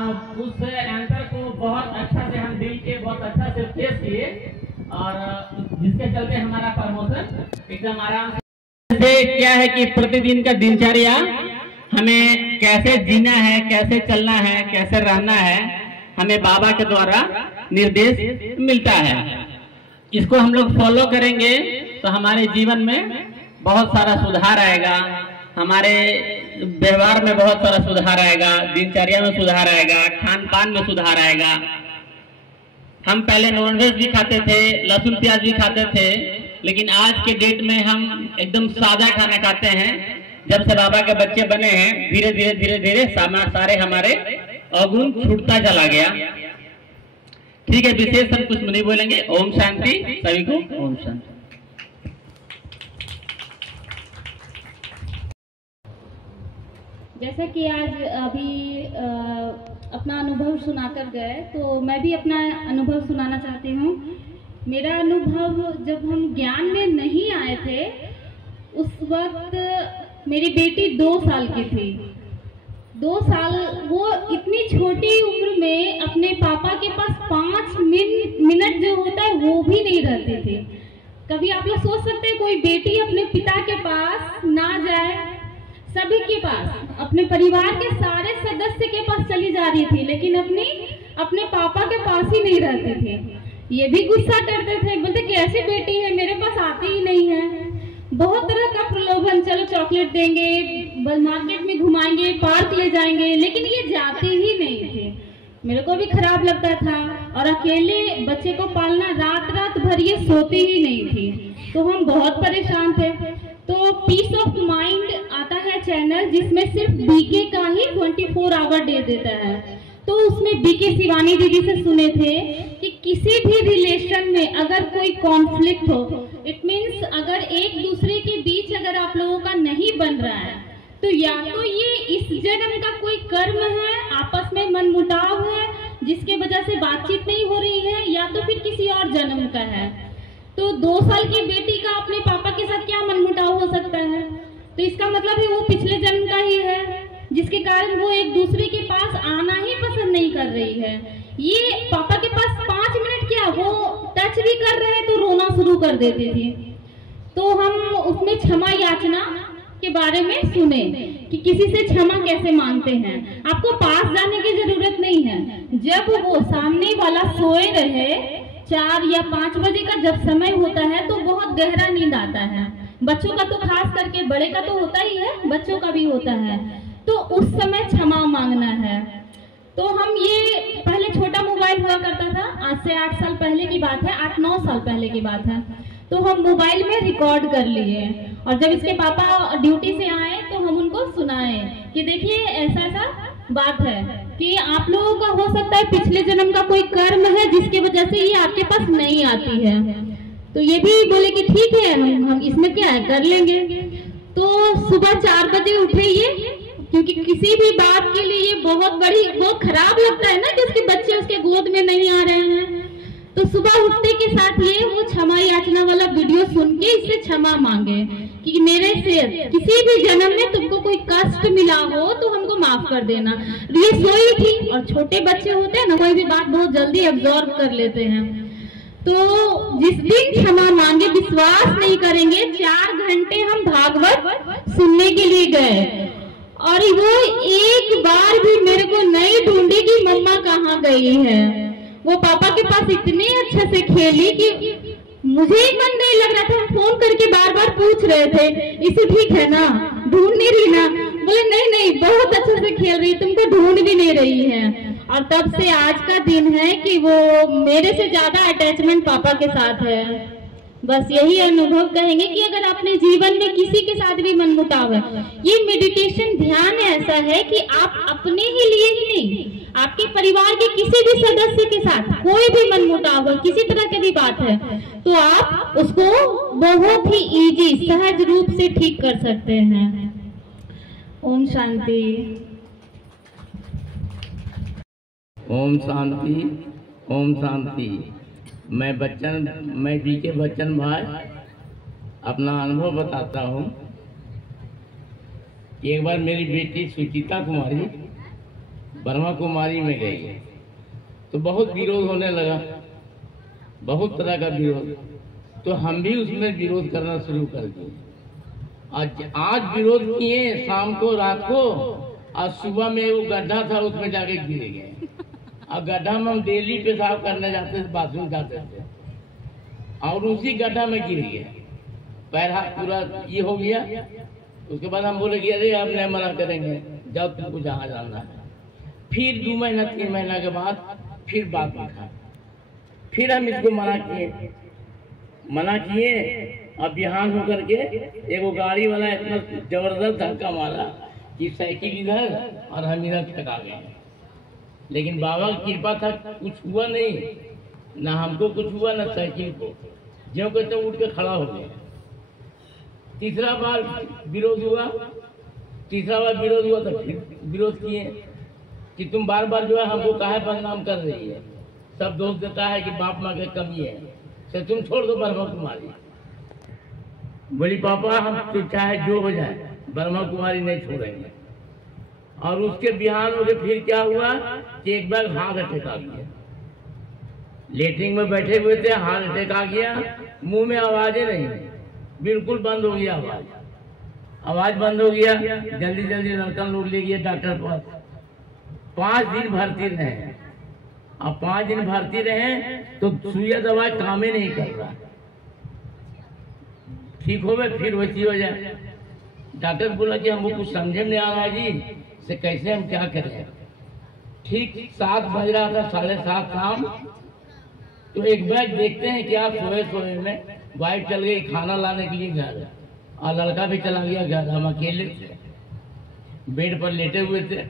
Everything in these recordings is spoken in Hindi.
उस आंसर को बहुत अच्छा से हम दिल के बहुत अच्छा से पेश किए और जिसके चलते हमारा प्रमोशन एकदम आराम से। क्या है कि प्रतिदिन का दिनचर्या हमें कैसे जीना है, कैसे चलना है, कैसे रहना है, हमें बाबा के द्वारा निर्देश मिलता है। इसको हम लोग फॉलो करेंगे तो हमारे जीवन में बहुत सारा सुधार आएगा, हमारे व्यवहार में बहुत सारा सुधार आएगा, दिनचर्या में सुधार आएगा, खान पान में सुधार आएगा। हम पहले नॉनवेज भी खाते थे, लहसुन प्याज भी खाते थे, लेकिन आज के डेट में हम एकदम सादा खाना खाते हैं। जब से बाबा के बच्चे बने हैं धीरे धीरे धीरे धीरे सारे हमारे अवगुण छूटता चला गया। ठीक है, विशेष हम कुछ नहीं बोलेंगे। ओम शांति सभी को। ओम शांति। जैसा कि आज अभी अपना अनुभव सुनाकर गए, तो मैं भी अपना अनुभव सुनाना चाहती हूँ। मेरा अनुभव जब हम ज्ञान में नहीं आए थे, उस वक्त मेरी बेटी 2 साल की थी। 2 साल, वो इतनी छोटी उम्र में अपने पापा के पास 5 मिनट जो होता है वो भी नहीं रहती थी। कभी आप लोग सोच सकते हैं कोई बेटी अपने पिता के पास ना जाए, सभी के पास, अपने परिवार के सारे सदस्य के पास चली जा रही थी, लेकिन अपने पापा के पास ही नहीं रहते थे। ये भी गुस्सा करते थे, बोलते कैसी बेटी है, मेरे पास आती ही नहीं है। बहुत तरह का प्रलोभन, चलो चॉकलेट देंगे, मार्केट में घुमाएंगे, पार्क ले जाएंगे, लेकिन ये जाते ही नहीं थे। मेरे को भी खराब लगता था, और अकेले बच्चे को पालना, रात रात भर ये सोती ही नहीं थी, तो हम बहुत परेशान थे। तो पीस ऑफ माइंड आता है चैनल, जिसमें सिर्फ बीके का ही 24 आवर दे देता है। तो उसमें बीके शिवानी दीदी से सुने थे कि किसी भी रिलेशन में अगर कोई कॉन्फ्लिक्ट हो, इट मीन्स अगर एक दूसरे के बीच अगर आप लोगों का नहीं बन रहा है, तो या तो ये इस जन्म का कोई कर्म है, आपस में मनमुटाव है जिसके वजह से बातचीत नहीं हो रही है, या तो फिर किसी और जन्म का है। तो 2 साल की बेटी का अपने पापा के साथ क्या मनमुटाव हो सकता है? तो इसका मतलब है वो पिछले जन्म का ही है, जिसके कारण वो एक दूसरे के पास आना ही पसंद नहीं कर रही है। ये पापा के पास 5 मिनट क्या, वो टच भी कर रहे हैं तो रोना शुरू कर देती थी। तो हम उसमें क्षमा याचना के बारे में सुने कि किसी से क्षमा कैसे मांगते हैं। आपको पास जाने की जरूरत नहीं है। जब वो सामने वाला सोए रहे, 4 या 5 बजे का जब समय होता है, तो बहुत गहरा नींद आता है। बच्चों का तो खास करके, बड़े का तो होता ही है, बच्चों का भी होता है। तो उस समय क्षमा मांगना है। तो हम ये पहले छोटा मोबाइल हुआ करता था, आज से 8 साल पहले की बात है, 8-9 साल पहले की बात है। तो हम मोबाइल में रिकॉर्ड कर लिए, और जब इसके पापा ड्यूटी से आए तो हम उनको सुनाए कि देखिए ऐसा ऐसा बात है कि आप लोगों का हो सकता है पिछले जन्म का कोई कर्म है जिसकी वजह से ये आपके पास नहीं आती है। तो ये भी बोले कि ठीक है, हम इसमें क्या है, कर लेंगे। तो सुबह 4 बजे उठे ये, क्योंकि किसी भी बात के लिए ये बहुत खराब लगता है ना कि उसके बच्चे उसके गोद में नहीं आ रहे हैं। तो सुबह उठते के साथ ये वो क्षमा याचना वाला वीडियो सुन के इससे क्षमा मांगे कि मेरे से किसी भी जन्म में तुमको कोई कष्ट मिला हो तो हमको माफ कर देना। ये सोई थी, और छोटे बच्चे होते हैं ना, कोई भी बात बहुत जल्दी एब्जॉर्ब कर लेते हैं। तो जिस दिन क्षमा मांगे, विश्वास नहीं करेंगे, 4 घंटे हम भागवत सुनने के लिए गए, और वो एक बार भी मेरे को नहीं ढूंढी कि मम्मा कहाँ गई है। वो पापा के पास इतने अच्छे से खेली कि मुझे ही मन नहीं लग रहा था। हम फोन करके बार बार पूछ रहे थे, इसे ठीक है ना, ढूंढ नहीं रही ना? बोले नहीं, बहुत अच्छे से खेल रही, तुमको ढूंढ भी नहीं रही है। और तब से आज का दिन है कि वो मेरे से ज्यादा अटैचमेंट पापा के साथ है। बस यही अनुभव कहेंगे कि अगर अपने जीवन में किसी के साथ भी मनमुटाव है, ये मेडिटेशन ध्यान ऐसा है कि आप अपने ही लिए ही नहीं, आपके परिवार के किसी भी सदस्य के साथ कोई भी मनमुटाव है, किसी तरह की भी बात है, तो आप उसको बहुत ही इजी, सहज रूप से ठीक कर सकते हैं। ओम शांति। ओम शांति। ओम शांति। मैं बीके बच्चन भाई अपना अनुभव बताता हूँ। एक बार मेरी बेटी सुचिता कुमारी ब्रह्मा कुमारी में गई तो बहुत विरोध होने लगा, बहुत तरह का विरोध। तो हम भी उसमें विरोध करना शुरू कर दिए। आज विरोध किए शाम को, रात को, आज सुबह में वो गड्ढा था उसमें जाके गिर गए। और गड्ढा में हम डेली पेशाब करने जाते थे, बाथरूम जाते थे, और उसी गड्ढा में गिर गए। पैर हाथ पूरा ये हो गया। उसके बाद हम बोले कि अरे आप नहीं मना करेंगे, जाओ तुमको जहाँ जाना है। फिर 2 महीना 3 महीना के बाद फिर बात उठा, फिर हम इसको मना किए। अब बिहान होकर के एगो गाड़ी वाला इतना जबरदस्त धक्का मारा कि साइकिल इधर और हम इधर टकरा गए। लेकिन बाबा की कृपा था, कुछ हुआ नहीं, ना हमको कुछ हुआ ना साइकिल को। जो कहते उठ के खड़ा हो गया। तीसरा बार विरोध हुआ तो फिर विरोध किए कि तुम बार बार जो है हमको काहे बदनाम कर रही है। सब दोष देता है कि बाप माँ की कमी है, से तुम छोड़ दो ब्रह्मा कुमारी। बोली पापा हम तो चाहे जो हो जाए ब्रह्मा कुमारी नहीं छोड़ेंगे। और उसके बिहान हो के फिर क्या हुआ कि एक बार हार्ट अटैक आ गया। लेटरिन में बैठे हुए थे, हार्ट अटैक आ गया। मुंह में आवाजें नहीं, बिल्कुल बंद हो गया आवाज बंद हो गया। जल्दी जल्दी लड़का लोग ले गए डॉक्टर पास। 5 दिन भर्ती रहे। अब 5 दिन भर्ती रहे तो सुइया दवाई काम ही नहीं कर रहा। ठीक हो गए फिर वैसी हो जाए। डॉक्टर बोला कि हमको कुछ समझे में नहीं आ रहा है जी, से कैसे हम क्या करें। ठीक 7 बज रहा था, 7:30 शाम। तो एक बैग देखते हैं कि आप सोए में वाइफ चल गई खाना लाने के लिए घर, और लड़का भी चला गया घर। हम अकेले थे, बेड पर लेटे हुए थे,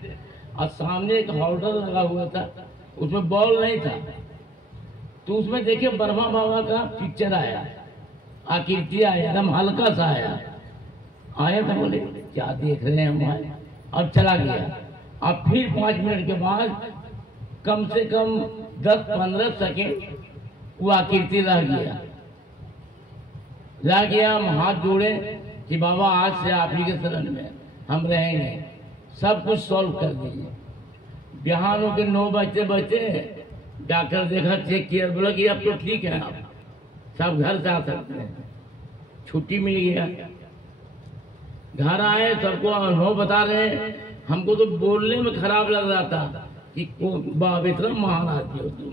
और सामने एक होल्डर लगा हुआ था, उसमें बॉल नहीं था। तो उसमें देखिए ब्रह्मा बाबा का पिक्चर आया, आकृति आया, एकदम हल्का सा आया तो बोले क्या देख रहे हैं हम, और चला गया। अब फिर 5 मिनट के बाद कम से कम 10-15 सेकेंड वो आकृति रह गया। हम हाथ जोड़े कि बाबा आज से आप ही के शरण में हम रहेंगे, सब कुछ सॉल्व कर दीजिए। बिहान के 9 बजते डॉक्टर देखा, चेक किया, बोला कि अब तो ठीक है, आप सब घर से आ सकते हैं। छुट्टी मिल गया। घर आए, सबको अनुभव बता रहे हैं। हमको तो बोलने में खराब लग रहा था कि बाबा इतना महान आदमी हो तुम,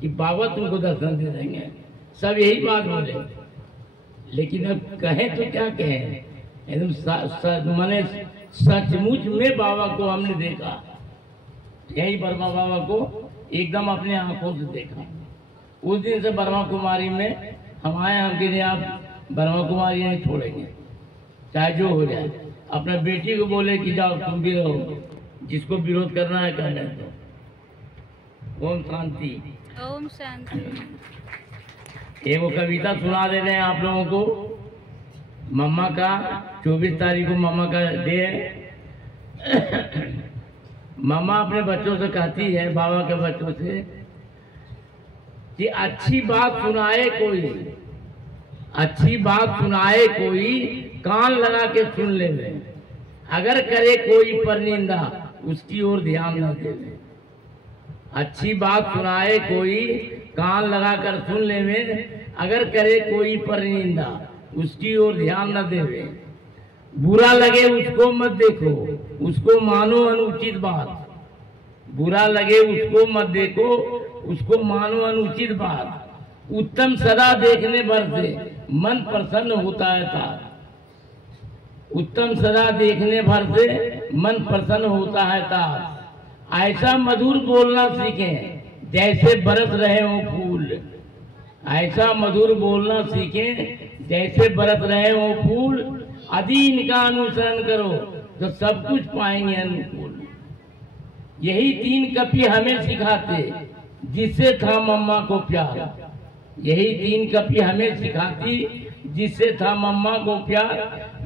कि बाबा तुमको दर्शन दे देंगे। सब यही बात बोले। लेकिन अब कहें तो क्या कहें, एकदम मैंने सचमुच में बाबा को हमने देखा। यही ब्रह्मा बाबा को एकदम अपने आंखों से देखा। उस दिन से ब्रह्मा कुमारी में हम आए। हम कहते आप ब्रह्मा कुमारी नहीं छोड़ेंगे, चाहे जो हो जाए। अपना बेटी को बोले कि जाओ तुम भी रहो, जिसको विरोध करना है करने दो। ओम शांति। ओम शांति। एगो कविता सुना दे रहे हैं आप लोगों को। मम्मा का 24 तारीख को मम्मा का डे है। मम्मा अपने बच्चों से कहती है, बाबा के बच्चों से, कि अच्छी बात सुनाए कोई कान लगा के सुन ले। अगर करे कोई परनिंदा उसकी ओर ध्यान न दे। अच्छी बात सुनाए कोई कान लगा कर सुन ले। अगर करे कोई परनिंदा उसकी ओर ध्यान न देवे। बुरा लगे उसको मत देखो, उसको मानो अनुचित बात। बुरा लगे उसको मत देखो, उसको मानो अनुचित बात। उत्तम सदा देखने भर से मन प्रसन्न होता है तार। उत्तम सदा देखने भर से मन प्रसन्न होता है तार। ऐसा मधुर बोलना सीखें जैसे बरस रहे हो फूल। ऐसा मधुर बोलना सीखें जैसे बरस रहे हो फूल। यदि इनका अनुसरण करो तो सब कुछ पाएंगे अनुकूल। यही 3 कपी हमें सिखाते जिससे था मम्मा को प्यार। यही 3 कपी हमें सिखाती जिससे था मम्मा को प्यार।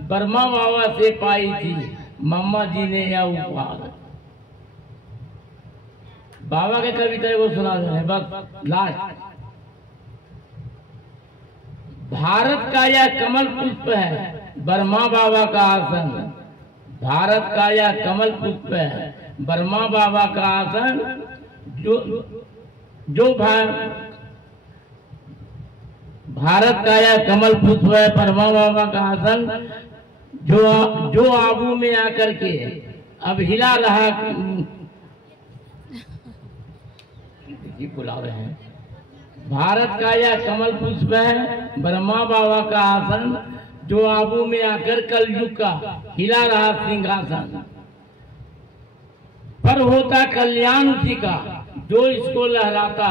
ब्रह्मा बाबा से पाई थी मम्मा जी ने यह उपहार। बाबा के कविता को सुना रहे हैं बस लास्ट। भारत का यह कमल पुष्प है ब्रह्मा बाबा का आसन। भारत का यह कमल पुष्प है ब्रह्मा बाबा का आसन, जो भारत का यह कमल पुष्प है, ब्रह्मा बाबा का आसन, जो आबू में आकर के अब हिला रहा, बुला रहे हैं। भारत का यह कमल पुष्प है, ब्रह्मा बाबा का आसन, जो आबू में आकर कलयुग का हिला रहा सिंहासन। पर होता कल्याण उसी का, जो इसको लहराता,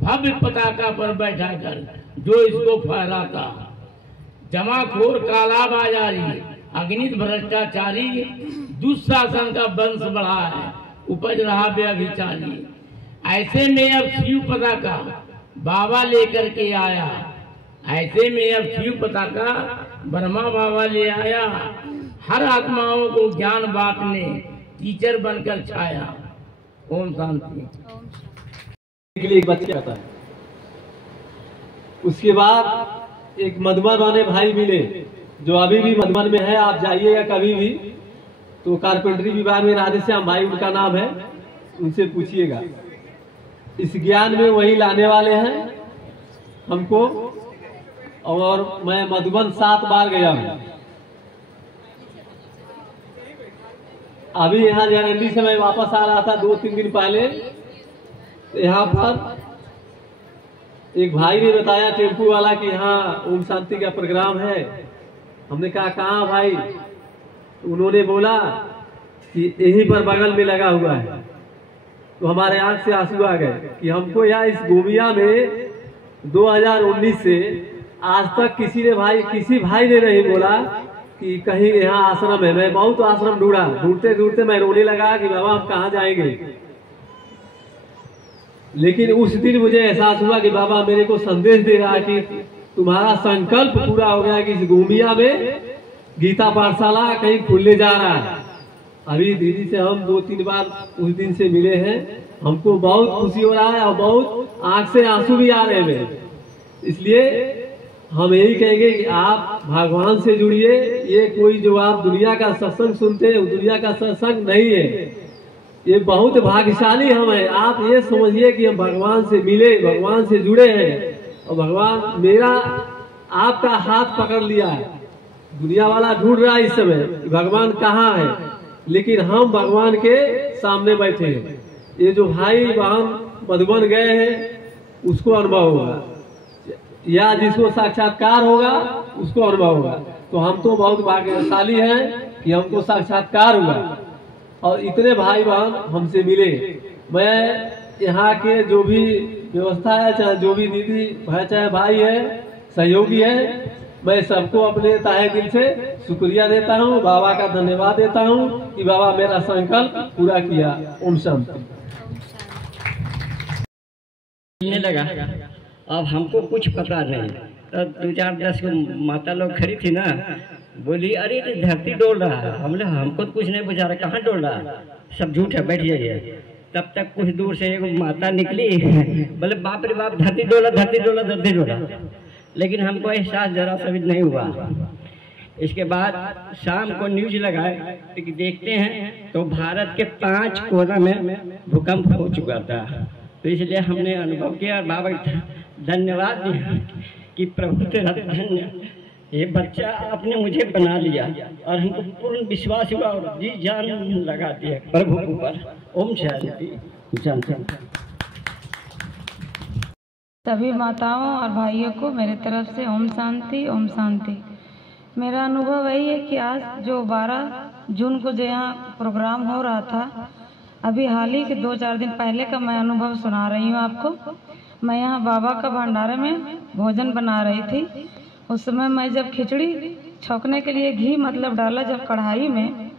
भव्य पताका पर बैठा कर जो इसको फहराता। जमाखोर काला बाजारी, अग्नित भ्रष्टाचारी, दुशासन का वंश बढ़ा है, उपज रहा बेअभिचारी। ऐसे में अब शिव पताका बाबा लेकर के आया, ऐसे में अब शिव पताका ब्रह्मा बाबा ले आया। हर आत्माओं को ज्ञान बांटने टीचर बनकर छाया। ओम शांति। के लिए एक बच्चा आता है। उसके बाद एक मधुबन वाले भाई मिले, जो अभी भी मधुबन में है। आप जाइएगा कभी भी तो कारपेंटरी विभाग में राधेश्याम भाई उनका नाम है, उनसे पूछिएगा। इस ज्ञान में वही लाने वाले हैं हमको। और मैं मधुबन 7 बार गया हूँ। अभी यहाँ जनवरी से मैं वापस आ रहा था 2-3 दिन पहले। यहाँ पर एक भाई ने बताया, टेम्पू वाला, कि यहाँ ओम शांति का प्रोग्राम है। हमने कहा कहाँ भाई? उन्होंने बोला कि यहीं पर बगल में लगा हुआ है। तो हमारे आंख से आंसू आ गए कि हमको यहाँ इस गोमिया में 2019 से आज तक किसी भाई ने नहीं बोला कि कहीं यहाँ आश्रम है। मैं बहुत आश्रम ढूंढते ढूंढते मैं रोने लगा कि बाबा हम कहाँ जाएंगे। लेकिन उस दिन मुझे एहसास हुआ कि बाबा मेरे को संदेश दे रहा है कि तुम्हारा संकल्प पूरा हो गया कि इस गोमिया में गीता पाठशाला कहीं खुलने जा रहा है। अभी दीदी से हम 2-3 बार उस दिन से मिले हैं। हमको बहुत खुशी हो रहा है और बहुत आंख से आंसू भी आ रहे हैं। इसलिए हम यही कहेंगे कि आप भगवान से जुड़िए। ये कोई जो आप दुनिया का सत्संग सुनते हैं, दुनिया का सत्संग नहीं है। ये बहुत भाग्यशाली हम हैं। आप ये समझिए कि हम भगवान से मिले, भगवान से जुड़े हैं और भगवान मेरा आपका हाथ पकड़ लिया है। दुनिया वाला ढूंढ रहा है इस समय भगवान कहाँ है, लेकिन हम भगवान के सामने बैठे हैं। ये जो भाई बहन मधुबन गए हैं उसको अनुभव होगा, या जिसको साक्षात्कार होगा उसको अनुभव होगा। तो हम तो बहुत भाग्यशाली हैं कि हमको साक्षात्कार हुआ और इतने भाई बहन हमसे मिले। मैं यहाँ के जो भी व्यवस्था है, चाहे जो भी दीदी है, चाहे भाई है, सहयोगी है, मैं सबको अपने तहे दिल से शुक्रिया देता हूँ। बाबा का धन्यवाद देता हूँ कि बाबा मेरा संकल्प पूरा किया। ओम शांति। लगा अब हमको कुछ पता नहीं। तो 2-4-10 माता लोग खड़ी थी ना, बोली अरे धरती डोल रहा है। हमको तो कुछ नहीं बुझा रहा, कहाँ डोल रहा है, सब झूठ है, बैठ जाइए। तब तक कुछ दूर से एक माता निकली, बोले बाप रे बाप, धरती डोला, धरती डोला, धरती डोला। लेकिन हमको एहसास जरा सा भी नहीं हुआ। इसके बाद शाम को न्यूज लगाए कि देखते हैं तो भारत के 5 कोना में भूकंप हो चुका था। तो इसलिए हमने अनुभव किया और बाबा धन्यवाद दिया कि प्रभु तेरा धन्य, ये बच्चा आपने मुझे बना लिया और हमको पूर्ण विश्वास हुआ और जी जान लगा दिया प्रभु के ऊपर। ओम शांति। सभी माताओं और भाइयों को मेरे तरफ से ओम शांति, ओम शांति। मेरा अनुभव यही है कि आज जो 12 जून को जो यहाँ प्रोग्राम हो रहा था, अभी हाल ही के 2-4 दिन पहले का मैं अनुभव सुना रही हूँ आपको। मैं यहाँ बाबा का भंडारे में भोजन बना रही थी। उस समय मैं जब खिचड़ी छौंकने के लिए घी डाला जब कढ़ाई में,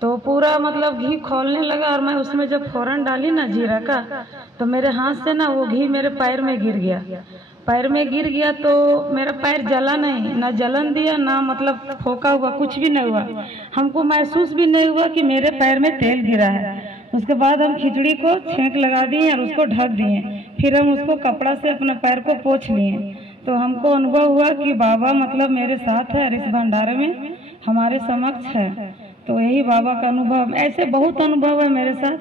तो पूरा घी खोलने लगा और मैं उसमें जब फोरन डाली ना जीरा का, तो मेरे हाथ से ना वो घी मेरे पैर में गिर गया। पैर में गिर गया तो मेरा पैर जला नहीं, ना जलन दिया, ना फोका हुआ, कुछ भी नहीं हुआ। हमको महसूस भी नहीं हुआ कि मेरे पैर में तेल गिरा है। उसके बाद हम खिचड़ी को छेंक लगा दिए और उसको ढक दिए। फिर हम उसको कपड़ा से अपने पैर को पोंछ लिए। तो हमको अनुभव हुआ कि बाबा मेरे साथ है और इस भंडारे में हमारे समक्ष है। तो यही बाबा का अनुभव, ऐसे बहुत अनुभव है मेरे साथ,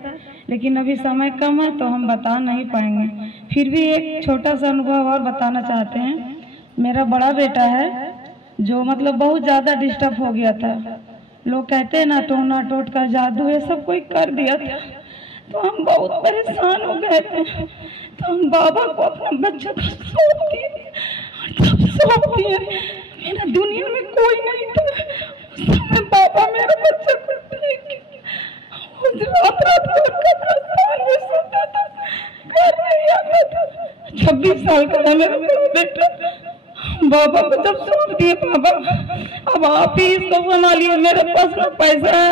लेकिन अभी समय कम है तो हम बता नहीं पाएंगे। फिर भी एक छोटा सा अनुभव और बताना चाहते हैं। मेरा बड़ा बेटा है जो मतलब बहुत ज़्यादा डिस्टर्ब हो गया था। लोग कहते हैं ना टोना टोट का जादू ये सब कोई कर दिया था, तो हम बहुत परेशान हो गए थे। तो हम बाबा को अपने बच्चे को सौंप दिए, सौंप दिए। मेरा दुनिया में कोई नहीं था उस समय। बाबा मेरे बच्चे को रात में सोता था, घर नहीं आता था। 26 साल का है मेरा बेटा। बाबा को जब सौंप दिए, बाबा अब आप ही इसको संभालिए, मेरे पास ना पैसा है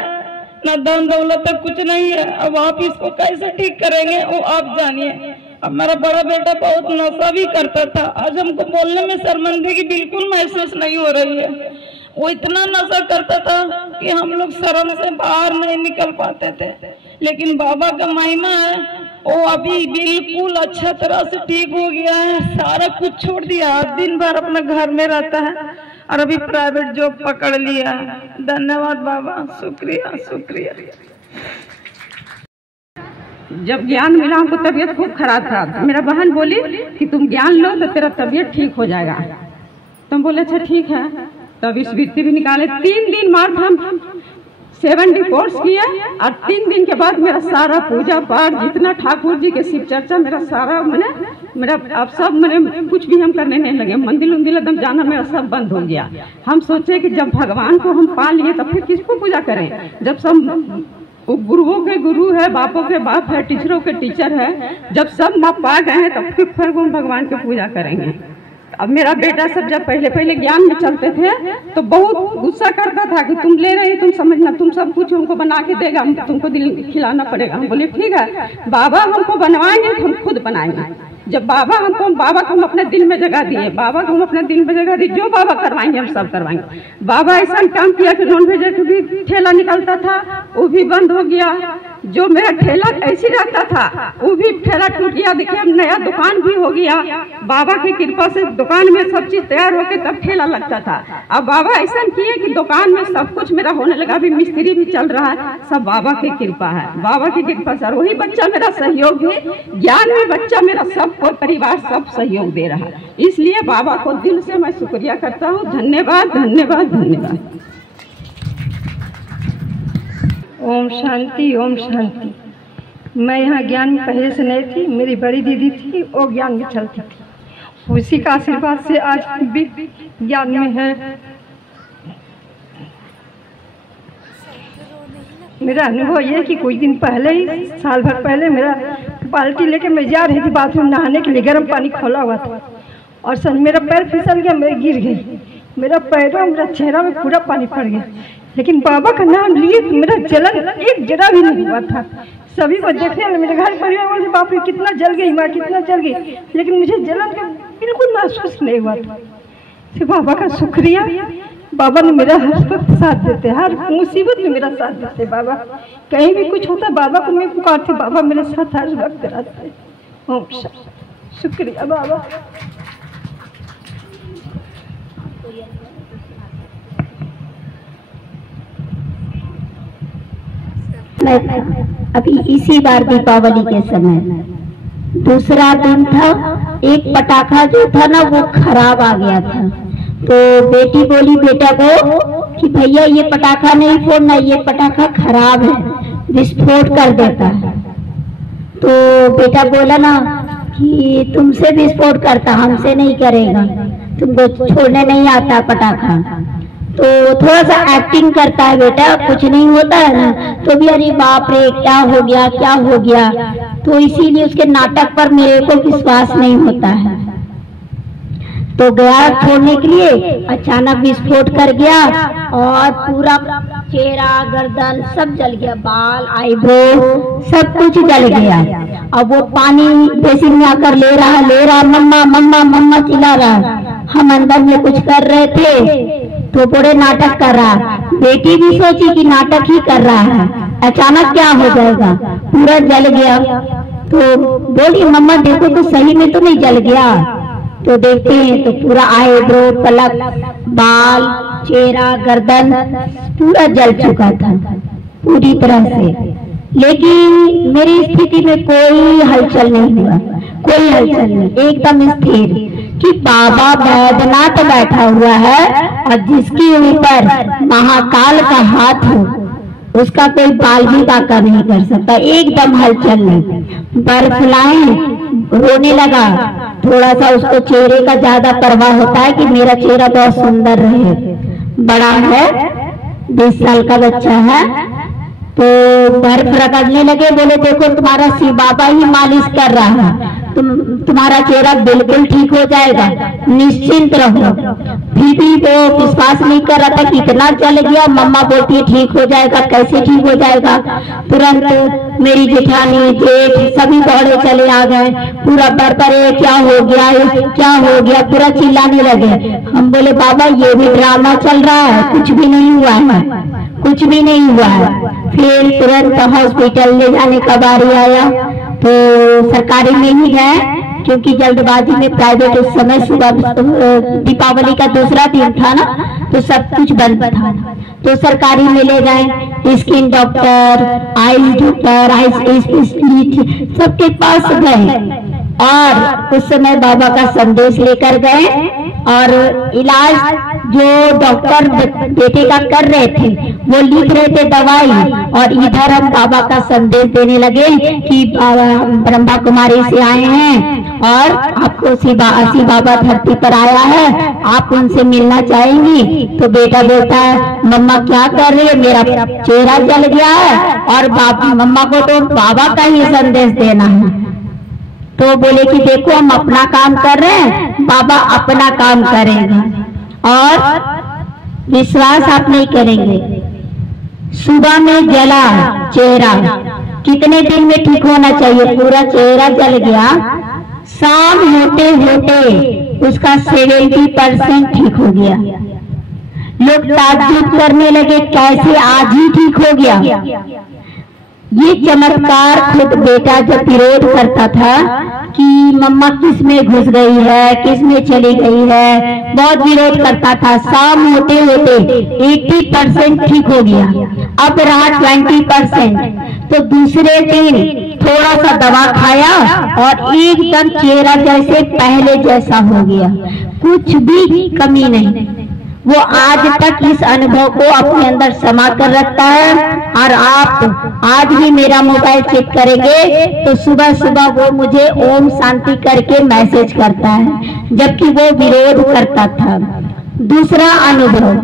ना धन दौलत है, कुछ नहीं है। अब आप इसको कैसे ठीक करेंगे वो आप जानिए। अब मेरा बड़ा बेटा बहुत नशा भी करता था। आज हमको बोलने में शर्मिंदगी बिल्कुल महसूस नहीं हो रही है। वो इतना नशा करता था कि हम लोग शर्म से बाहर नहीं निकल पाते थे। लेकिन बाबा का महिमा है, वो अभी बिल्कुल अच्छा तरह से ठीक हो गया है। सारा कुछ छोड़ दिया, दिन भर अपने घर में रहता है और अभी प्राइवेट जॉब पकड़ लिया है। धन्यवाद बाबा, शुक्रिया शुक्रिया। जब ज्ञान मिला हमको तबीयत खूब खराब था। मेरा बहन बोली कि तुम ज्ञान लो तो तेरा तबीयत ठीक हो जाएगा। तुम बोले अच्छा ठीक है। तब इस स्वीकृति भी निकाले। 3 दिन मारथम 70 कोर्स किया और 3 दिन के बाद मेरा सारा पूजा पाठ जितना ठाकुर जी के शिव चर्चा मेरा सारा मेरा अब सब मैंने कुछ भी हम करने नहीं लगे। मंदिर उंदिर एकदम जाना मेरा सब बंद हो गया। हम सोचे कि जब भगवान को हम पा लिए तो फिर किसको पूजा करें। जब सब गुरुओं के गुरु है, बापों के बाप है, टीचरों के टीचर है, जब सब माँ पा गए हैं तब फिर हम भगवान की पूजा करेंगे। अब मेरा बेटा सब जब पहले ज्ञान में चलते थे तो बहुत गुस्सा करता था कि तुम ले रहे, तुम समझना, तुम सब कुछ हमको बना के देगा, तुमको दिल खिलाना पड़ेगा। हम बोले ठीक है, बाबा हमको बनवाएंगे तो हम खुद बनाएंगे। जब बाबा को हम अपने दिल में जगह दिए, बाबा को हम अपने दिल में जगह दिए, जो बाबा करवाएंगे हम सब करवाएंगे। बाबा ऐसा काम किया कि नॉन वेज भी ठेला निकलता था वो भी बंद हो गया। जो मेरा ठेला ऐसे रहता था वो भी ठेला टूट गया। देखिए अब नया दुकान भी हो गया। बाबा की कृपा से दुकान में सब चीज तैयार होके तब ठेला लगता था। अब बाबा ऐसा किए कि दुकान में सब कुछ मेरा होने लगा। अभी मिस्त्री भी चल रहा है, सब बाबा की कृपा है, बाबा की कृपा से। वही बच्चा मेरा सहयोग भी, ज्ञान में बच्चा मेरा सब कोई परिवार सब सहयोग दे रहा है। इसलिए बाबा को दिल से मैं शुक्रिया करता हूँ। धन्यवाद धन्यवाद धन्यवाद। ओम शांति ओम शांति। मैं यहाँ ज्ञान में पहले से नहीं थी, मेरी बड़ी दीदी थी, वो ज्ञान में चलती थी। उसी का आशीर्वाद से आज भी ज्ञान में है। मेरा अनुभव ये कि कुछ दिन पहले ही, साल भर पहले, मेरा बाल्टी लेके मैं जा रही थी बाथरूम नहाने के लिए। गर्म पानी खोला हुआ था और सर मेरा पैर फिसल गया, मैं गिर गई। मेरा पैरों, मेरा चेहरा में पूरा पानी पड़ गया। लेकिन बाबा का नाम लिए तो मेरा जलन एक जरा भी नहीं हुआ था। सभी को देखने वाले मेरे घर परिवार बोले बाप रे कितना जल गई माँ, कितना जल गई, लेकिन मुझे जलन का बिल्कुल महसूस नहीं हुआ था। तो बाबा का शुक्रिया। बाबा ने मेरा हर वक्त साथ देते, हर मुसीबत में मेरा साथ देते। बाबा कहीं भी कुछ होता बाबा को मैं पुकारती, बाबा मेरे साथ हर वक्त रहते। ओम शुक्रिया बाबा। मैं अभी इसी बार दीपावली के समय दूसरा दिन था, एक पटाखा जो था ना वो खराब आ गया था। तो बेटी बोली बेटा को कि भैया ये पटाखा नहीं फोड़ना, ये पटाखा खराब है, विस्फोट कर देता है। तो बेटा बोला ना कि तुमसे विस्फोट करता, हमसे नहीं करेगा, तुमको छोड़ने नहीं आता पटाखा। तो थोड़ा सा एक्टिंग करता है बेटा, कुछ नहीं होता है ना, तो भी अरे बाप रे क्या हो गया क्या हो गया। तो इसीलिए उसके नाटक पर मेरे को विश्वास नहीं होता है। तो गया छोड़ने के लिए, अचानक विस्फोट कर गया और पूरा चेहरा गर्दन सब जल गया, बाल आईब्रो सब कुछ जल गया। अब वो पानी बेसिन में आकर ले रहा मम्मा मम्मा मम्मा चिल्ला रहा। हम अंदर में कुछ कर रहे थे तो बड़े नाटक कर रहा। बेटी भी सोची कि नाटक ही कर रहा है, अचानक क्या हो जाएगा, पूरा जल गया। तो बोली मम्मा देखो तो सही में तो नहीं जल गया। तो देखते हैं तो पूरा आईब्रो, पलक, बाल चेहरा, गर्दन पूरा जल चुका था पूरी तरह से। लेकिन मेरी स्थिति में कोई हलचल नहीं हुआ, कोई हलचल नहीं, एकदम स्थिर कि बाबा बैद्यनाथ बैठा हुआ है और जिसके ऊपर महाकाल का हाथ हो उसका कोई बाल भी बांका नहीं कर सकता, एकदम हलचल नहीं। बर्फ लाए, रोने लगा, थोड़ा सा उसको चेहरे का ज्यादा परवाह होता है कि मेरा चेहरा बहुत सुंदर रहे। बड़ा है, 20 साल का बच्चा है, तो बर्फ रगड़ने लगे, बोले देखो तुम्हारा शिव बाबा ही मालिश कर रहा है, तुम्हारा चेहरा बिल्कुल ठीक हो जाएगा, निश्चिंत रहो। फिर भी वो विश्वास नहीं कर रहा था, कितना जल गया। मम्मा बोलती है ठीक हो जाएगा, कैसे ठीक हो जाएगा। तुरंत मेरी जेठानी, जेठ सभी दौड़े चले आ गए, पूरा बरबरे क्या हो गया, क्या हो गया, पूरा चिल्लाने लगे। हम बोले बाबा ये भी ड्रामा चल रहा है, कुछ भी नहीं हुआ है, कुछ भी नहीं हुआ है। फिर तुरंत हॉस्पिटल ले जाने का बारी आया, तो सरकारी में ही गए क्योंकि जल्दबाजी में प्राइवेट उस समय सुबह दीपावली का दूसरा दिन था ना, तो सब कुछ बंद था। तो सरकारी में ले गए, skin doctor, eyes doctor, eyes specialist सबके पास गए और उस समय बाबा का संदेश लेकर गए और इलाज जो डॉक्टर बेटे का कर रहे थे वो लिख रहे थे दवाई, और इधर हम बाबा का संदेश देने लगे कि ब्रह्मा कुमारी से आए हैं और आपको शिव बाबा धरती पर आया है, आप उनसे मिलना चाहेंगी। तो बेटा बोलता है मम्मा क्या कर रही है, मेरा चेहरा जल गया है और मम्मा को तो बाबा का ही संदेश देना है। तो बोले कि देखो हम अपना काम कर रहे हैं, बाबा अपना काम करेगा और विश्वास आप नहीं करेंगे। सुबह में जला चेहरा, कितने दिन में ठीक होना चाहिए, पूरा चेहरा जल गया। शाम होते होते उसका 70% ठीक हो गया। लोग ताज्जुब करने लगे कैसे आज ही ठीक हो गया। ये चमत्कार खुद बेटा जब विरोध करता था कि मम्मा किस में घुस गई है, किस में चली गई है, बहुत विरोध करता था। शाम होते होते 80% ठीक हो गया, अब रहा 20%। तो दूसरे दिन थोड़ा सा दवा खाया और एकदम चेहरा जैसे पहले जैसा हो गया, कुछ भी कमी नहीं। वो आज तक इस अनुभव को अपने अंदर समा कर रखता है। और आप आज भी मेरा मोबाइल चेक करेंगे तो सुबह सुबह वो मुझे ओम शांति करके मैसेज करता है, जबकि वो विरोध करता था। दूसरा अनुभव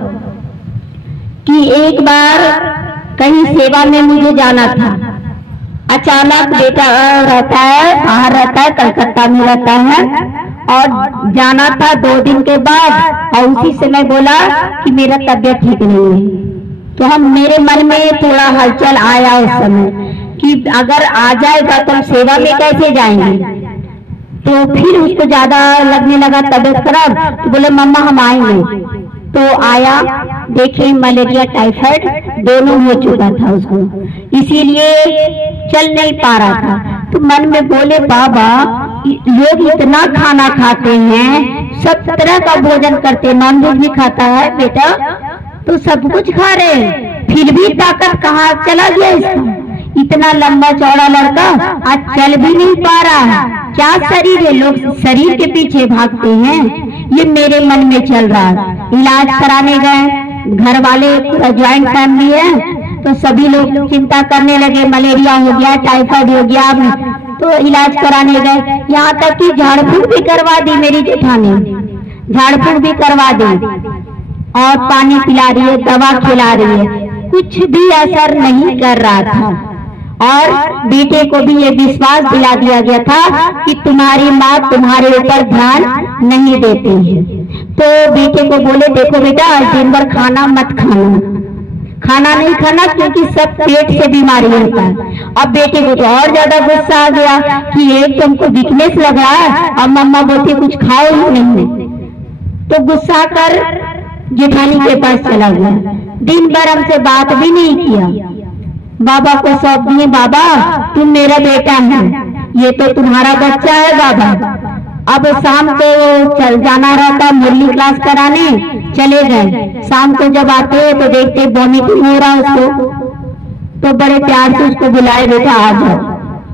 कि एक बार कहीं सेवा में मुझे जाना था, अचानक बेटा रहता है, बाहर रहता है, कलकत्ता में रहता है और जाना था 2 दिन के बाद, और उसी समय बोला कि मेरा तबीयत ठीक नहीं है। तो मेरे मन में थोड़ा हलचल आया उस समय कि अगर आ जाएगा तो हम सेवा में कैसे जाएंगे। तो फिर उसको ज्यादा लगने लगा तबीयत खराब, तो बोले मम्मा हम आएंगे। तो आया, देखे मलेरिया टाइफाइड दोनों हो चुका था उसको, इसीलिए चल नहीं पा रहा था। तो मन में बोले बाबा लोग इतना खाना खाते हैं, सब तरह का भोजन करते हैं, नॉनवेज भी खाता है बेटा, तो सब कुछ खा रहे हैं, फिर भी ताकत कहाँ चला गया इसका। इतना लंबा चौड़ा लड़का आज चल भी नहीं पा रहा है, क्या शरीर है, लोग शरीर के पीछे भागते हैं। ये मेरे मन में चल रहा है। इलाज कराने गए, घर वाले ज्वाइंट फैमिली है तो सभी लोग चिंता करने लगे, मलेरिया हो गया, टाइफाइड हो गया, तो इलाज कराने गए। यहाँ तक कि झाड़ फूक भी करवा दी मेरी जेठानी, झाड़ फूक भी करवा दी और पानी पिला रही है, दवा खिला रही है, कुछ भी असर नहीं कर रहा था। और बेटे को भी ये विश्वास दिला दिया गया था कि तुम्हारी माँ तुम्हारे ऊपर ध्यान नहीं देती है। तो बेटे को बोले देखो बेटा आज दिन भर खाना मत खाना, खाना नहीं खाना, क्योंकि सब पेट से बीमारी होता है। अब बेटे को तो और ज्यादा गुस्सा आ गया कि एक तुमको वीकनेस लग रहा है और मम्मा बोलती कुछ खाओ ही नहीं। तो गुस्सा कर जेठानी के पास चला गया, दिन भर हमसे बात भी नहीं किया। बाबा को सौंप दिए, बाबा तुम मेरा बेटा है, ये तो तुम्हारा बच्चा है बाबा। अब शाम को चल जाना रहता मुरली क्लास कराने, चले गए। शाम को जब आते तो देखते वॉमिटिंग हो रहा उसको, तो बड़े प्यार से उसको बुलाए, बेटा आ जाओ,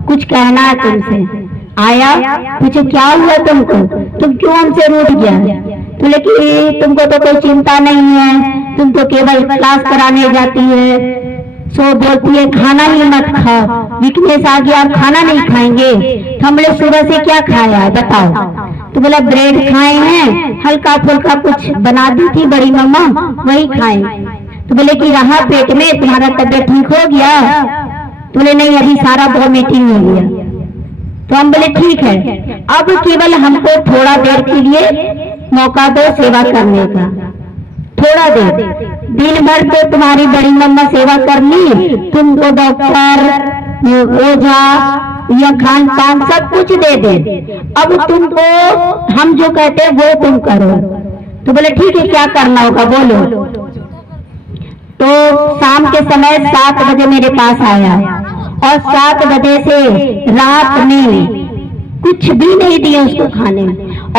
कुछ कहना है तुमसे। आया, पूछे क्या हुआ तुमको, तुम क्यों हमसे रूठ गया? बोले कि तुमको तो कोई चिंता नहीं है, तुम तो केवल क्लास कराने जाती है, सो बोलती है खाना ही मत खाओ, वीकनेस आ गया, खाना नहीं खाएंगे। तो हम लोग सुबह से क्या खाया है बताओ? तो बोला ब्रेड खाए हैं, हल्का फुल्का कुछ बना दी थी बड़ी मम्मा, वही खाए। तो बोले कि रहा पेट में, तुम्हारा तबीयत ठीक हो गया? तो बोले नहीं, अभी सारा वॉमिटिंग हो गया। तो हम बोले ठीक है, अब केवल हमको थोड़ा देर के लिए मौका दो सेवा करने का, थोड़ा देर। दिन भर तो तुम्हारी बड़ी मम्मा सेवा कर ली, तुमको डॉक्टर, ओझा या खान पान सब कुछ दे दे, अब तुमको हम जो कहते हैं वो तुम करो। तो बोले ठीक है, क्या करना होगा बोलो। तो शाम के समय 7 बजे मेरे पास आया और 7 बजे से रात में कुछ भी नहीं दिए उसको खाने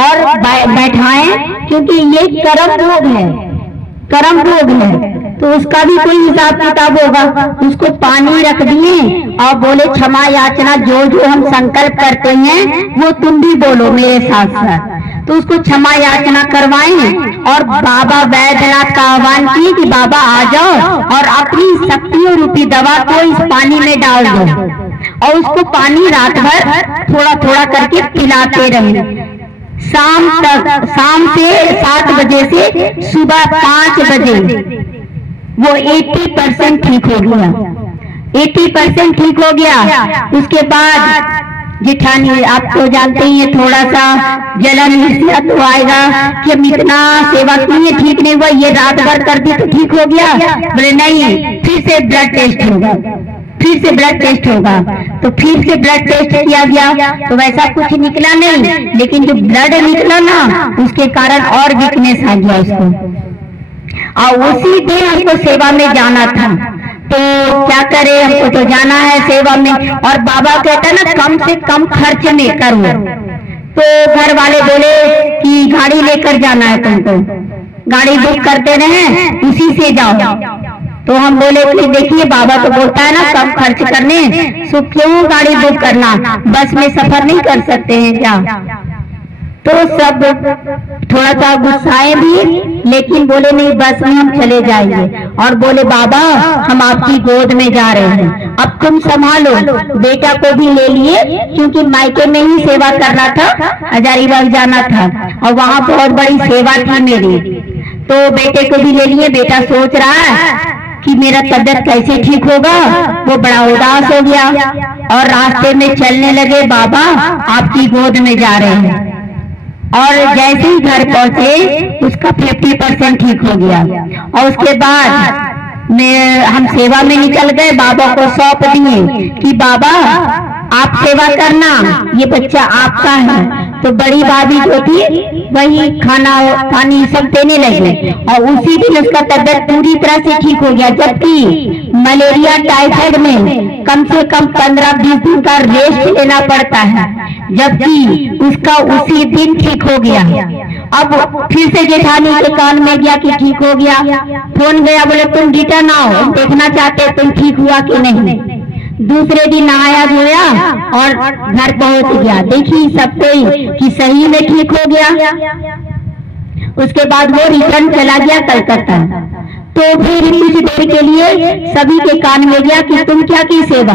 और बैठाए, क्योंकि ये कर्म रोग है, कर्म रोग है, तो उसका भी कोई हिसाब किताब होगा। उसको पानी रख दिए और बोले क्षमा याचना, जो जो हम संकल्प करते हैं वो तुम भी बोलो मेरे साथ साथ। तो उसको क्षमा याचना करवाए और बाबा वैद्यनाथ का आह्वान किए कि बाबा आ जाओ और अपनी शक्तियों रूपी दवा को इस पानी में डाल दो, और उसको पानी रात भर थोड़ा थोड़ा करके पिलाते रहे। शाम तक, शाम से 7 बजे से सुबह 5 बजे वो 80% ठीक हो गया, 80% ठीक हो गया। उसके बाद जेठानी, आप तो जानते ही है, थोड़ा सा जलन हिस्सा तो आएगा कि हम इतना सेवा किए ठीक नहीं हुआ, ये रात भर कर दी तो ठीक हो गया। बोले नहीं, फिर से ब्लड टेस्ट होगा, फिर से ब्लड टेस्ट होगा। तो फिर से ब्लड टेस्ट किया गया तो वैसा कुछ निकला नहीं, लेकिन जो ब्लड निकला ना उसके कारण और वीकनेस आ गया उसको, और उसी दिन हमको सेवा में जाना था। तो क्या करे, हमको तो जाना है सेवा में, और बाबा कहता है ना कम से कम खर्च में करो। तो घर वाले बोले कि गाड़ी लेकर जाना है तुमको, गाड़ी बुक करते रहे, उसी से जाओ। तो हम बोले कि देखिए बाबा तो बोलता है ना कम खर्च करने, सो क्यों गाड़ी बुक करना, बस में सफर नहीं कर सकते हैं क्या? तो सब थोड़ा सा गुस्साए भी, लेकिन बोले नहीं बस में हम चले जाएंगे। और बोले बाबा हम आपकी गोद में जा रहे हैं, अब तुम संभालो। बेटा को भी ले लिए, क्योंकि मायके में ही सेवा करना था, हजारीबाग जाना था और वहाँ बहुत बड़ी सेवा थी मेरी। तो बेटे को भी ले लिए। बेटा सोच रहा है कि मेरा तबीयत कैसे ठीक होगा, वो बड़ा उदास हो गया और रास्ते में चलने लगे, बाबा आपकी गोद में जा रहे हैं। और जैसे ही घर पहुंचे उसका 50% ठीक हो गया, और उसके बाद हम सेवा में निकल गए, बाबा को सौंप दिए कि बाबा आप सेवा करना, ये बच्चा आपका है। तो बड़ी भाभी जो थी वही खाना पानी सब देने लगे, और उसी दिन उसका तबीयत पूरी तरह से ठीक हो गया। जबकि मलेरिया टाइफाइड में कम से कम 15-20 दिन का रेस्ट लेना पड़ता है, जबकि उसका उसी दिन ठीक हो गया। अब फिर से जेठानी के कान में गया कि ठीक हो गया, फोन गया, बोले तुम रिटर्न आओ, हम देखना चाहते तुम ठीक हुआ कि नहीं। दूसरे दिन आया गया और घर पहुंच गया, देखी सब कोई कि सही में ठीक हो गया। उसके बाद वो रिटर्न चला गया कलकत्ता। तो फिर कुछ देर के लिए सभी के कान में गया कि तुम क्या की सेवा,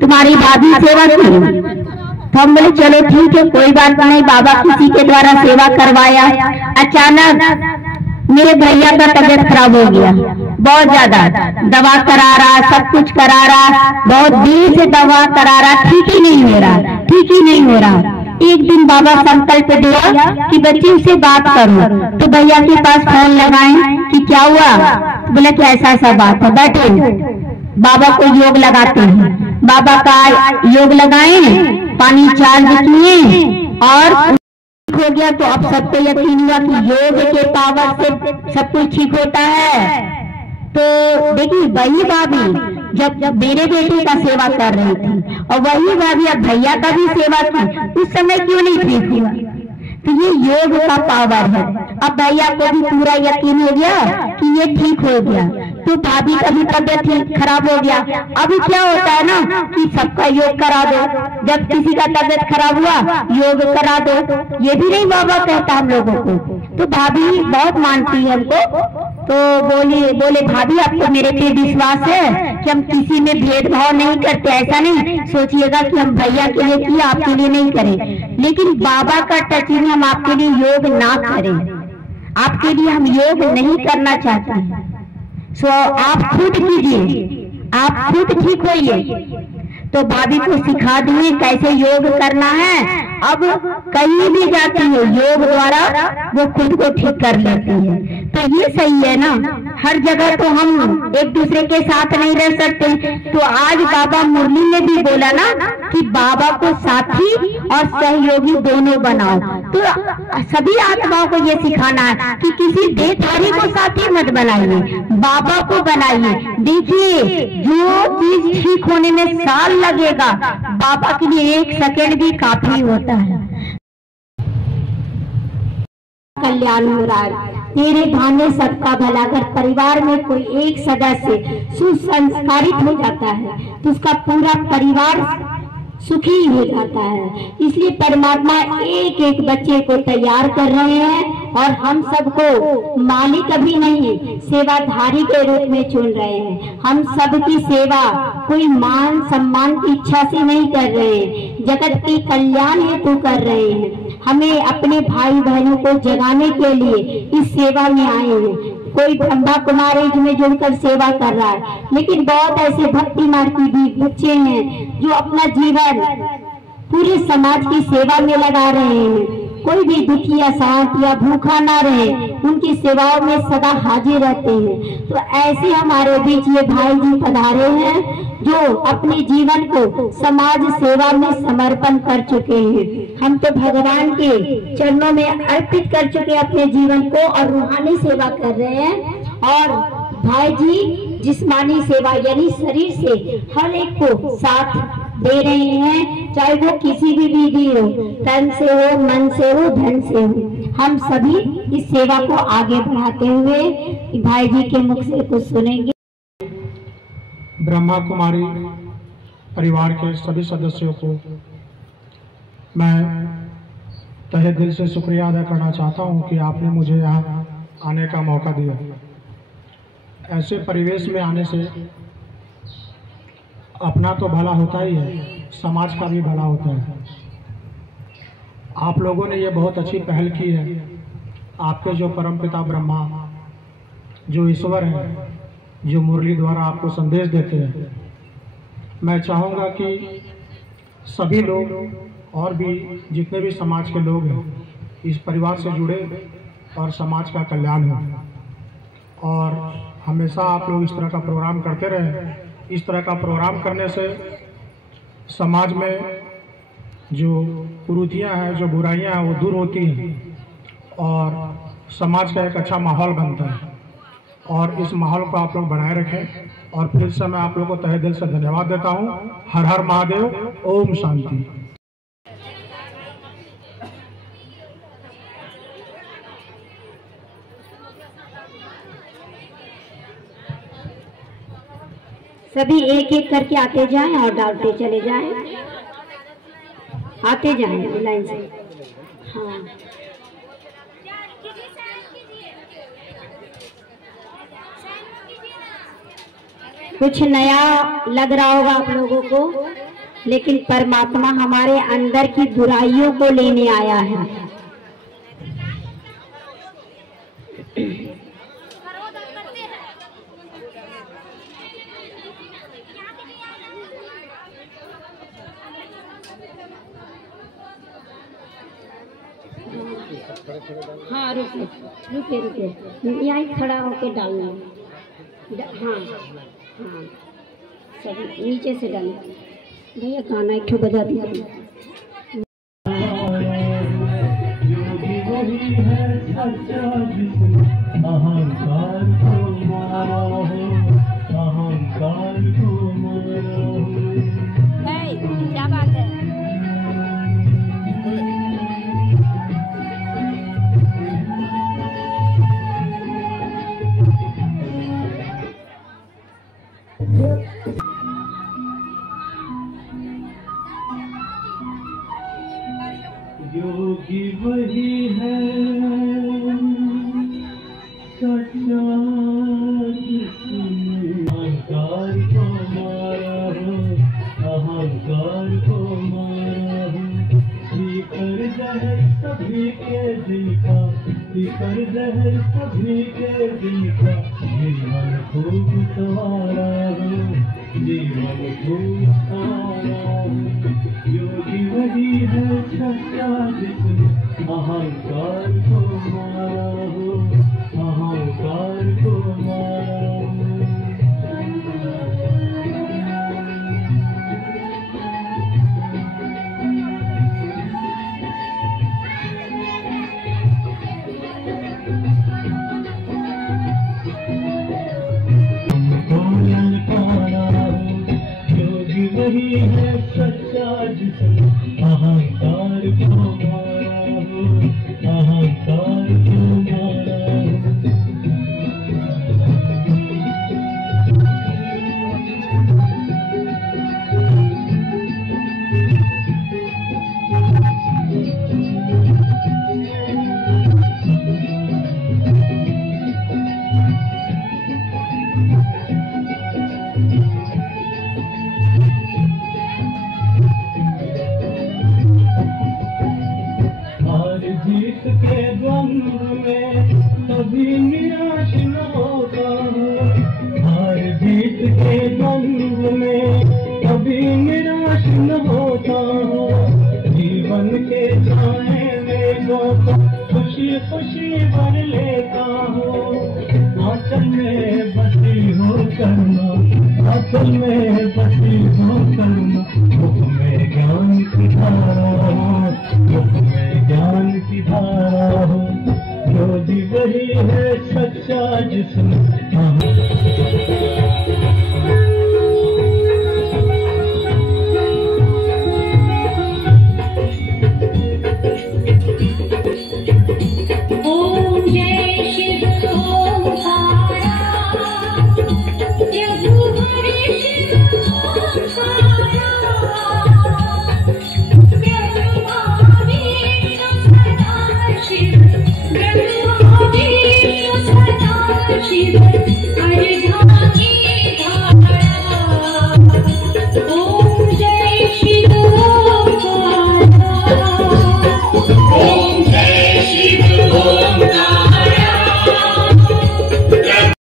तुम्हारी भाभी सेवा की। तो हम बोले चलो ठीक है कोई बात नहीं, बाबा किसी के द्वारा सेवा करवाया। अचानक मेरे भैया का तबीयत खराब हो गया, बहुत ज्यादा, दवा करा रहा, सब कुछ करा रहा, बहुत दिन से दवा करा रहा, ठीक ही नहीं हो रहा, ठीक ही नहीं हो रहा। एक दिन बाबा संकल्प दिया कि बच्ची से बात करो। तो भैया के पास फोन लगाए कि क्या हुआ, बोला कि ऐसा ऐसा बात है, बैठे बाबा को योग लगाते हैं। बाबा का योग लगाए, पानी चार्ज किए और हो गया। तो अब सबको यकीन हुआ कि योग के पावर से सब कुछ ठीक होता है। तो देखिए वही भाभी जब मेरे बेटे का सेवा कर रही थी और वही भाभी अब भैया का भी सेवा की, उस समय क्यों नहीं ठीक हुआ? तो ये योग का पावर है। अब भैया को भी पूरा यकीन हो गया कि ये ठीक हो गया, तो भाभी का भी तबियत खराब हो गया। अभी क्या होता है ना कि सबका योग करा दो, जब किसी का तबियत खराब हुआ योग करा दो, ये भी नहीं बाबा कहता हम लोगों को। तो भाभी बहुत मानती है हमको, तो बोले भाभी आपको मेरे पे विश्वास है कि हम किसी में भेदभाव नहीं करते, ऐसा नहीं सोचिएगा कि हम भैया के लिए किया आपके लिए नहीं करें, लेकिन बाबा का टचिंग हम आपके लिए योग ना करें, आपके लिए हम योग नहीं करना चाहते हैं। सो आप खुद कीजिए, आप खुद ठीक होइए। तो भाभी को सिखा दिए कैसे योग करना है। अब कहीं भी जाती है योग द्वारा वो खुद को ठीक कर लेती है। तो ये सही है ना, हर जगह तो हम एक दूसरे के साथ नहीं रह सकते। तो आज बाबा मुरली ने भी बोला ना कि बाबा को साथी और सहयोगी दोनों बनाओ। तो सभी आत्माओं को ये सिखाना है कि किसी देहधारी को साथी मत बनाइए, बाबा को बनाइए। देखिए जो चीज ठीक होने में साल लगेगा, बाबा के लिए 1 सेकंड भी काफी होता है। कल्याण हो रहा है, तेरे भाने सबका भला। अगर परिवार में कोई एक सदस्य सुसंस्कारित हो जाता है तो उसका पूरा परिवार सुखी हो जाता है। इसलिए परमात्मा एक एक बच्चे को तैयार कर रहे हैं और हम सबको मालिक अभी नहीं सेवाधारी के रूप में चुन रहे हैं। हम सबकी सेवा कोई मान सम्मान की इच्छा से नहीं कर रहे हैं, जगत के कल्याण हेतु कर रहे हैं। हमें अपने भाई बहनों को जगाने के लिए इस सेवा में आए हैं। कोई ब्रह्मा कुमारी में जुड़कर सेवा कर रहा है, लेकिन बहुत ऐसे भक्ति मार्ग की भी बच्चे हैं जो अपना जीवन पूरे समाज की सेवा में लगा रहे हैं। कोई भी दुखी या शांत या भूखा ना रहे, उनकी सेवाओं में सदा हाजिर रहते हैं। तो ऐसे हमारे बीच ये भाई जी पधारे हैं जो अपने जीवन को समाज सेवा में समर्पण कर चुके हैं। हम तो भगवान के चरणों में अर्पित कर चुके अपने जीवन को और रूहानी सेवा कर रहे हैं। और भाई जी जिस्मानी सेवा यानी शरीर से हर एक को साथ दे रहे हैं, चाहे वो किसी भी विधि हो, तन से हो, मन से हो, धन से हो। हम सभी इस सेवा को आगे बढ़ाते हुए भाई जी के मुख से कुछ सुनेंगे। ब्रह्मा कुमारी परिवार के सभी सदस्यों को मैं तहे दिल से शुक्रिया अदा करना चाहता हूं कि आपने मुझे यहाँ आने का मौका दिया। ऐसे परिवेश में आने से अपना तो भला होता ही है, समाज का भी भला होता है। आप लोगों ने ये बहुत अच्छी पहल की है। आपके जो परमपिता ब्रह्मा, जो ईश्वर है, जो मुरली द्वारा आपको संदेश देते हैं, मैं चाहूँगा कि सभी लोग और भी जितने भी समाज के लोग हैं इस परिवार से जुड़े और समाज का कल्याण हो। और हमेशा आप लोग इस तरह का प्रोग्राम करते रहे। इस तरह का प्रोग्राम करने से समाज में जो कुरीतियाँ हैं, जो बुराइयाँ हैं, वो दूर होती हैं और समाज का एक अच्छा माहौल बनता है। और इस माहौल को आप लोग बनाए रखें। और फिर से मैं आप लोगों को तहे दिल से धन्यवाद देता हूँ। हर हर महादेव, ओम शांति। सभी एक एक करके आते जाएं और डालते चले जाएं, आते जाएं लाइन से। हाँ, कुछ नया लग रहा होगा आप लोगों को, लेकिन परमात्मा हमारे अंदर की बुराइयों को लेने आया है। हाँ रुके रुके रुके, यहाँ खड़ा होके डालना। हाँ हाँ, सभी नीचे से डालना। भैया गाना एक ठो बजा दीजिए। क्या बात है। योगी वही है सच्चा जिसने अहंकार को मारा हो, अहंकार को मारा हो। पीकर जहर सभी के दिल का, पीकर जहर सभी के दिल का, जीवन खूब सवारा हो, जीवन खूब सवारा हो। योगी वही है सच्चा जिसने अहंकार को मारा हो, अहंकार को मारा हो। योगी वही है सच्चा जिसने अहंकार को मारा हो, अहंकार को मारा हो। जीत के द्वंद्व में कभी निराश न होता हूँ, हार जीत के द्वंद्व में कभी निराश न होता हूँ। जीवन के जाए वेगों को खुशी खुशी भर लेता हूँ। आंचल में बसी हो करना, आंचल में बसी हो करना, मुख में ज्ञान की धारा हो, मुख में ज्ञान की धारा हो। योगी वही है सच्चा जिसने